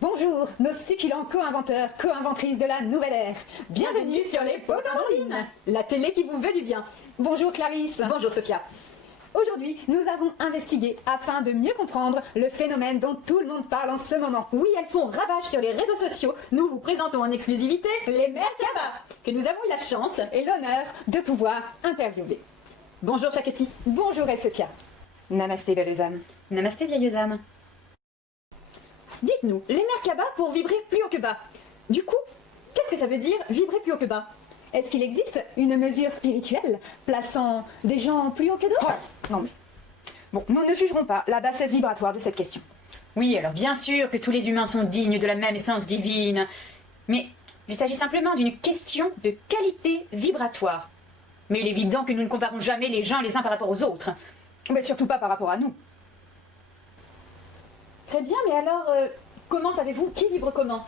Bonjour, nos succulents co-inventeurs, co-inventrices de la nouvelle ère. Bienvenue sur les Potandrines, la télé qui vous veut du bien. Bonjour Clarisse. Bonjour Sophia. Aujourd'hui, nous avons investigué afin de mieux comprendre le phénomène dont tout le monde parle en ce moment. Oui, elles font ravage sur les réseaux sociaux. Nous vous présentons en exclusivité les Merkaba, que nous avons eu la chance et l'honneur de pouvoir interviewer. Bonjour Chaketi. Bonjour Essotia. Namasté belles âmes. Namasté vieilles âmes. Dites-nous, les Merkaba pour vibrer plus haut que bas. Du coup, qu'est-ce que ça veut dire vibrer plus haut que bas? Est-ce qu'il existe une mesure spirituelle plaçant des gens plus haut que d'autres? Non mais... Bon, nous ne jugerons pas la bassesse vibratoire de cette question. Oui, alors bien sûr que tous les humains sont dignes de la même essence divine. Mais il s'agit simplement d'une question de qualité vibratoire. Mais il est évident que nous ne comparons jamais les gens les uns par rapport aux autres. Mais surtout pas par rapport à nous. Très bien, mais alors, comment savez-vous qui vibre comment?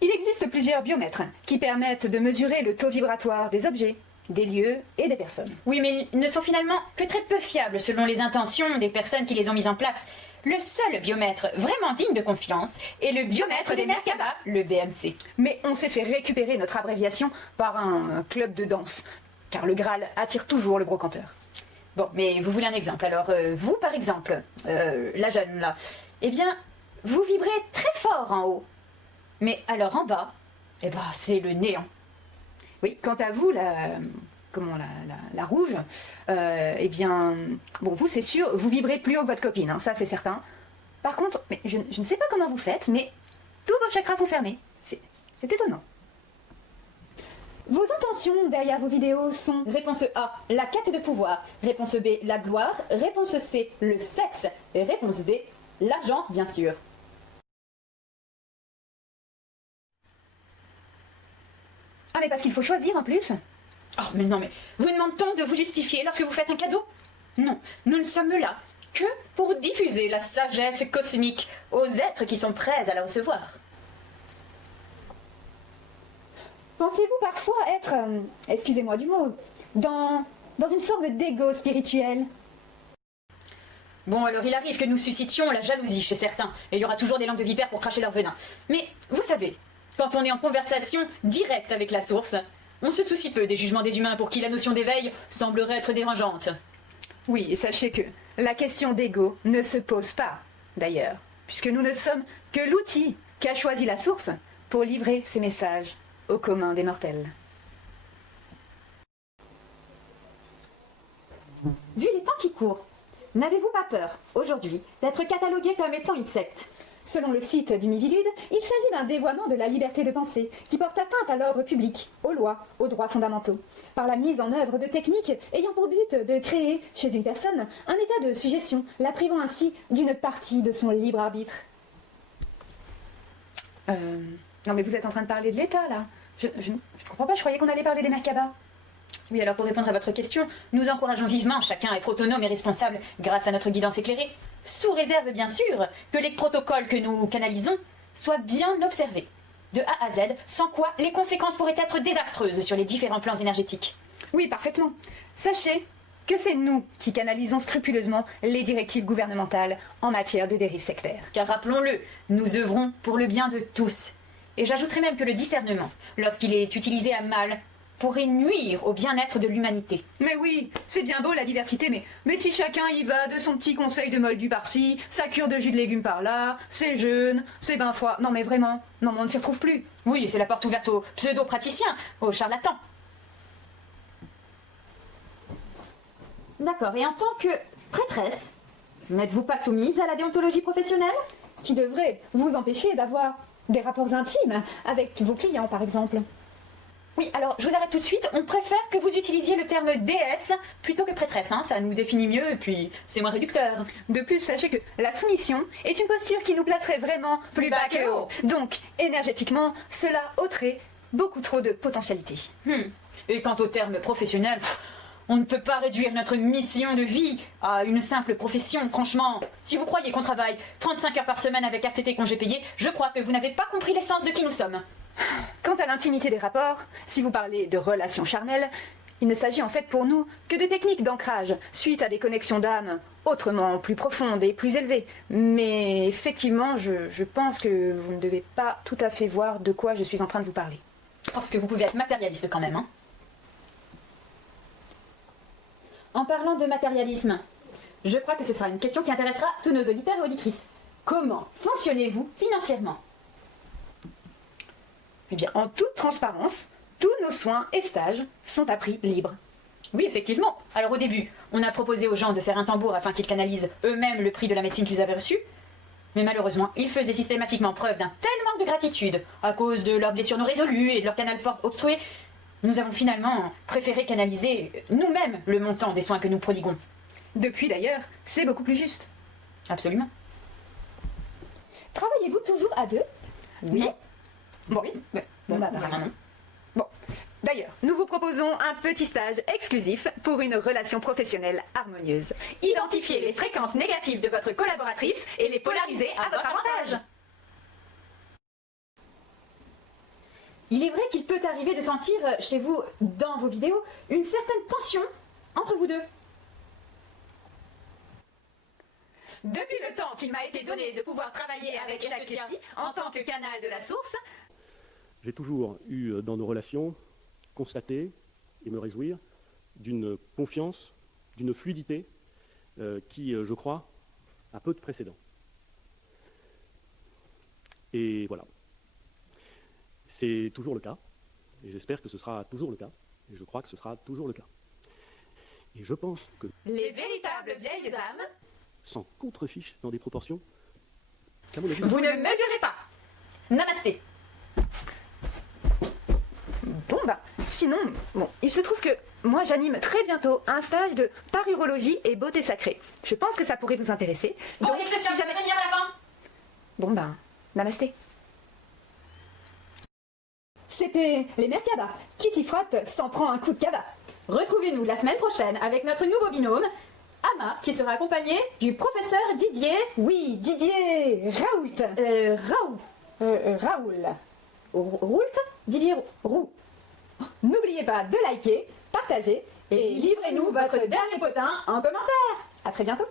Il existe plusieurs biomètres qui permettent de mesurer le taux vibratoire des objets, des lieux et des personnes. Oui, mais ils ne sont finalement que très peu fiables selon les intentions des personnes qui les ont mises en place. Le seul biomètre vraiment digne de confiance est le biomètre des Merkaba, le BMC. Mais on s'est fait récupérer notre abréviation par un club de danse, car le Graal attire toujours le brocanteur. Bon, mais vous voulez un exemple. Alors, vous, par exemple, la jeune, là, eh bien, vous vibrez très fort en haut. Mais alors en bas, eh ben, c'est le néant. Oui, quant à vous, la rouge, eh bien, bon, vous, c'est sûr, vous vibrez plus haut que votre copine, hein, ça, c'est certain. Par contre, mais je ne sais pas comment vous faites, mais tous vos chakras sont fermés. C'est étonnant. Vos intentions derrière vos vidéos sont... Réponse A, la quête de pouvoir. Réponse B, la gloire. Réponse C, le sexe. Et réponse D, l'argent, bien sûr. Ah, mais parce qu'il faut choisir en plus. Oh, mais non, mais vous demande-t-on de vous justifier lorsque vous faites un cadeau? Non, nous ne sommes là que pour diffuser la sagesse cosmique aux êtres qui sont prêts à la recevoir. Pensez-vous parfois être, excusez-moi du mot, dans une forme d'ego spirituel? Bon, alors il arrive que nous suscitions la jalousie chez certains, et il y aura toujours des langues de vipère pour cracher leur venin. Mais, vous savez, quand on est en conversation directe avec la source, on se soucie peu des jugements des humains pour qui la notion d'éveil semblerait être dérangeante. Oui, et sachez que la question d'ego ne se pose pas, d'ailleurs, puisque nous ne sommes que l'outil qu'a choisi la source pour livrer ses messages au commun des mortels. Vu les temps qui courent, n'avez-vous pas peur, aujourd'hui, d'être catalogué comme étant une secte? Selon le site du Mivilude, il s'agit d'un dévoiement de la liberté de pensée qui porte atteinte à l'ordre public, aux lois, aux droits fondamentaux, par la mise en œuvre de techniques ayant pour but de créer, chez une personne, un état de suggestion, la privant ainsi d'une partie de son libre arbitre. Non mais vous êtes en train de parler de l'État, là. Je ne comprends pas, je croyais qu'on allait parler des Merkaba. Oui, alors pour répondre à votre question, nous encourageons vivement chacun à être autonome et responsable grâce à notre guidance éclairée, sous réserve bien sûr que les protocoles que nous canalisons soient bien observés, de A à Z, sans quoi les conséquences pourraient être désastreuses sur les différents plans énergétiques. Oui, parfaitement. Sachez que c'est nous qui canalisons scrupuleusement les directives gouvernementales en matière de dérive sectaire. Car rappelons-le, nous œuvrons pour le bien de tous. Et j'ajouterai même que le discernement, lorsqu'il est utilisé à mal, pourrait nuire au bien-être de l'humanité. Mais oui, c'est bien beau la diversité, mais si chacun y va de son petit conseil de moldu par-ci, sa cure de jus de légumes par-là, ses jeûnes, ses bains froids... Non mais vraiment, non mais on ne s'y retrouve plus. Oui, c'est la porte ouverte aux pseudo-praticiens, aux charlatans. D'accord, et en tant que prêtresse, n'êtes-vous pas soumise à la déontologie professionnelle? Qui devrait vous empêcher d'avoir des rapports intimes avec vos clients, par exemple. Oui, alors je vous arrête tout de suite. On préfère que vous utilisiez le terme déesse plutôt que prêtresse. Hein. Ça nous définit mieux et puis c'est moins réducteur. De plus, sachez que la soumission est une posture qui nous placerait vraiment plus bas que haut. Donc, énergétiquement, cela ôterait beaucoup trop de potentialité. Et quant au terme professionnel, on ne peut pas réduire notre mission de vie à une simple profession. Franchement, si vous croyez qu'on travaille 35 heures par semaine avec RTT congé payé, je crois que vous n'avez pas compris l'essence de qui nous sommes. Quant à l'intimité des rapports, si vous parlez de relations charnelles, Il ne s'agit en fait pour nous que de techniques d'ancrage, suite à des connexions d'âme autrement plus profondes et plus élevées. Mais effectivement, je pense que vous ne devez pas tout à fait voir de quoi je suis en train de vous parler. Parce que vous pouvez être matérialiste quand même, hein. En parlant de matérialisme, je crois que ce sera une question qui intéressera tous nos auditeurs et auditrices. Comment fonctionnez-vous financièrement? Eh bien, en toute transparence, tous nos soins et stages sont à prix libre. Oui, effectivement. Alors au début, on a proposé aux gens de faire un tambour afin qu'ils canalisent eux-mêmes le prix de la médecine qu'ils avaient reçue. Mais malheureusement, ils faisaient systématiquement preuve d'un tel manque de gratitude à cause de leurs blessures non résolues et de leur canal fort obstrué. Nous avons finalement préféré canaliser nous-mêmes le montant des soins que nous prodiguons. Depuis d'ailleurs, c'est beaucoup plus juste. Absolument. Travaillez-vous toujours à deux? Oui. Non. Bon, Oui. bon, Bah, apparemment non. bon. D'ailleurs, nous vous proposons un petit stage exclusif pour une relation professionnelle harmonieuse. Identifiez les fréquences négatives de votre collaboratrice et les polariser à votre avantage. Il est vrai qu'il peut arriver de sentir chez vous, dans vos vidéos, une certaine tension entre vous deux. Depuis le temps qu'il m'a été donné de pouvoir travailler avec Elasticity en tant que canal de la source, j'ai toujours eu dans nos relations constaté et me réjouir d'une confiance, d'une fluidité qui, je crois, a peu de précédent. Et voilà. C'est toujours le cas, et j'espère que ce sera toujours le cas, et je crois que ce sera toujours le cas. Et je pense que, les véritables vieilles âmes, sans contrefiche dans des proportions, qu'à mon avis, Vous ne mesurez pas. Namasté. bon bah, sinon, bon, il se trouve que moi j'anime très bientôt un stage de parurologie et beauté sacrée. Je pense que ça pourrait vous intéresser. Bon, Donc, et ce si tien jamais... venir à la fin. Bon bah, namasté. C'était les Merkaba. Qui s'y frotte s'en prend un coup de cabas. Retrouvez-nous la semaine prochaine avec notre nouveau binôme, Ama, qui sera accompagné du professeur Didier Oui, Didier Raoult. Raoul. Roult. Didier Roux. N'oubliez pas de liker, partager et livrez-nous votre dernier potin en commentaire. À très bientôt.